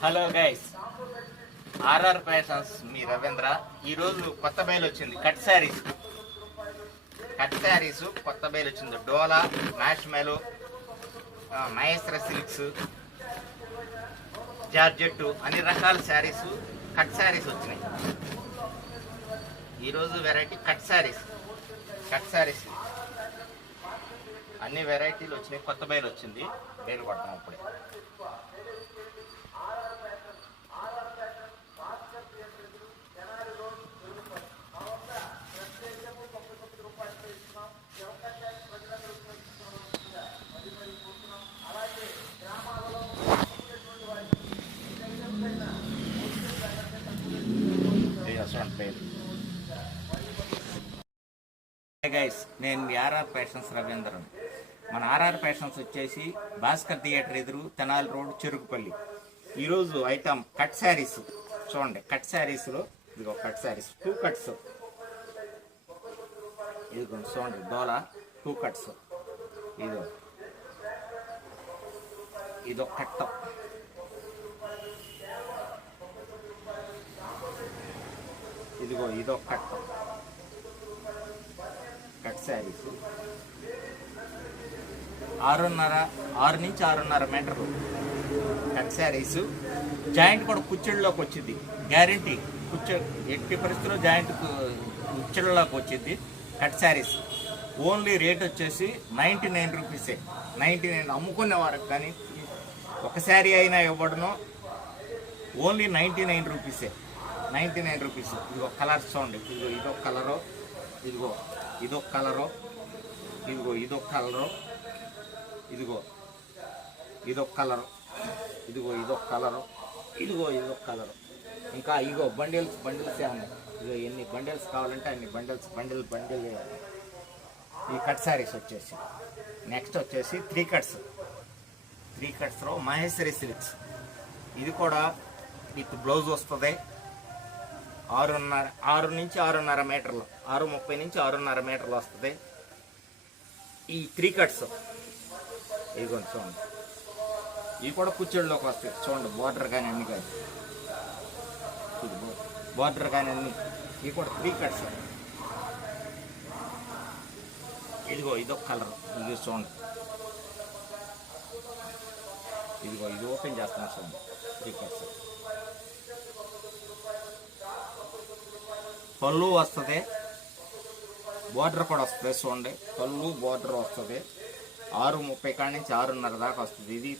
Hello guys, RR fashions మీ రవీంద్ర. ఈరోజు కొత్త బయలు వచ్చింది కట్ శారీస్. కొత్త బయలు వచ్చింది. డోలా, మ్యాష్ మెలో, మహేశ్వర సిల్క్స్, జార్జెట్టు అన్ని రకాల శారీస్, కట్ శారీస్ వచ్చినాయి. ఈరోజు వెరైటీ కట్ శారీస్ అన్ని వెరైటీలు వచ్చినాయి. కొత్త బయలు వచ్చింది, బయలు కొడతాం అప్పుడే. గైస్, నేను మీ ఆర్ఆర్ ఫ్యాషన్స్ రవీంద్రన్. మన ఆర్ఆర్ ఫ్యాషన్స్ వచ్చేసి భాస్కర్ థియేటర్ ఎదురు, తెనాలి రోడ్, చెరుకుపల్లి. ఈరోజు ఐటమ్ కట్ శారీస్ చూడండి. కట్ శారీస్లో ఇదిగో కట్ శారీస్ 2 కట్స్. ఇదిగో చూడండి, డోలా 2 కట్స్. ఇదో కట్ట. ఇదో కట్ట. కట్ శారీస్ 6 నుంచి 6.5 మీటర్లు కట్ శారీస్. జాయింట్ కూడా కుచ్చిళ్ళలోకి వచ్చింది, గ్యారంటీ. ఎట్టి పరిస్థితుల్లో జాయింట్ కుచ్చిళ్ళలోకి వచ్చింది కట్ శారీస్. ఓన్లీ రేట్ వచ్చేసి 99 రూపీసే. 99 అమ్ముకునే వారికి కానీ ఒక శారీ అయినా ఇవ్వడను. ఓన్లీ 99 రూపీసే. 99 రూపీస్. ఇదిగో కలర్స్ చూడండి. ఇదొక కలరు, ఇదొక కలరు, ఇదొక కలరు, ఇదొక కలరు, ఇదొక కలరు. ఇంకా బండిల్స్ ఉన్నాయి. ఎన్ని బండిల్స్ కావాలంటే అన్ని బండిల్ ఈ కట్ శారీస్ వచ్చేసి. నెక్స్ట్ వచ్చేసి 3 కట్స్. 3 కట్స్లో మహేశ్వరి సిల్క్స్. ఇది కూడా విత్ బ్లౌజ్ వస్తుంది. 6 నుంచి 6.5 మీటర్లు, 6:30 నుంచి 6.5 మీటర్లు వస్తుంది. ఈ 3 కట్స్ ఇదిగోండి చూడండి. ఇవి కూడా కుచ్చెళ్ళలోకి వస్తాయి చూడండి. బార్డర్ కానీ అన్ని కానీ ఇవి కూడా 3 కట్స్. ఇదొక కలర్. ఇది చూడండి. ఇది ఓపెన్ చేస్తున్నా చూడండి. 3 కట్స్. పళ్ళు వస్తుంది, బార్డర్ కూడా వస్తుంది చూడండి. పళ్ళు బార్డర్ వస్తుంది. 6:30 కాడి నుంచి 6:30 దాకా వస్తుంది. ఇది